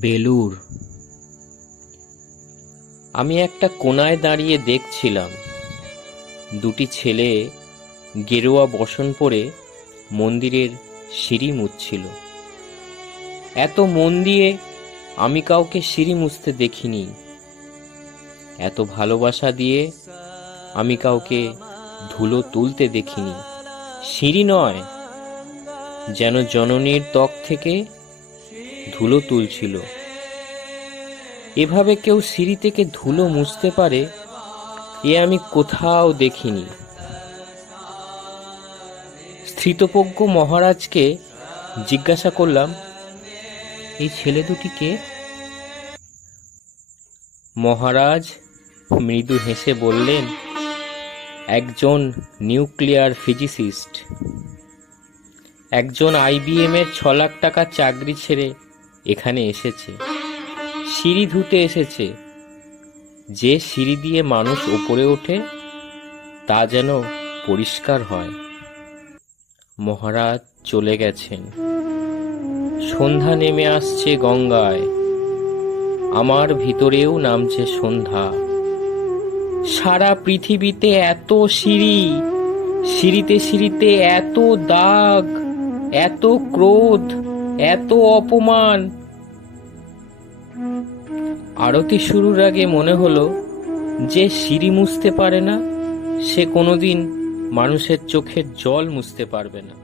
বেলুড়। আমি একটা কোণায় দাঁড়িয়ে দেখছিলাম দুটি ছেলে গেরুয়া বসন পরে মন্দিরের সিঁড়ি মুছছিল। এত মন দিয়ে আমি কাউকে সিঁড়ি মুছতে দেখিনি। এত ভালোবাসা দিয়ে আমি কাউকে ধুলো তুলতে দেখিনি। সিঁড়ি নয়, যেন জননীর ত্বক থেকে ধুলো তুলছিল। এভাবে কেউ সিঁড়ি থেকে ধুলো মুছতে পারে এ আমি কোথাও দেখিনি। স্থিতপ্রজ্ঞ মহারাজকে জিজ্ঞাসা করলাম, এই ছেলে দুটি কে? মহারাজ মৃদু হেসে বললেন, একজন নিউক্লিয়ার ফিজিসিস্ট, একজন IBM এর 6 লাখ টাকার চাকরি ছেড়ে এখানে এসেছে। সিঁড়ি ধুতে এসেছে। যে সিঁড়ি দিয়ে মানুষ ওপরে ওঠে তা যেন পরিষ্কার হয়। মহারাজ চলে গেছেন। সন্ধ্যা নেমে আসছে গঙ্গায়। আমার ভিতরেও নামছে সন্ধ্যা। সারা পৃথিবীতে এত সিঁড়ি, সিঁড়িতে সিঁড়িতে এত দাগ, এত ক্রোধ, এত অপমান। আরতি শুরুর আগে মনে হলো, যে সিঁড়ি মুছতে পারে না সে কোনোদিন মানুষের চোখের জল মুছতে পারবে না।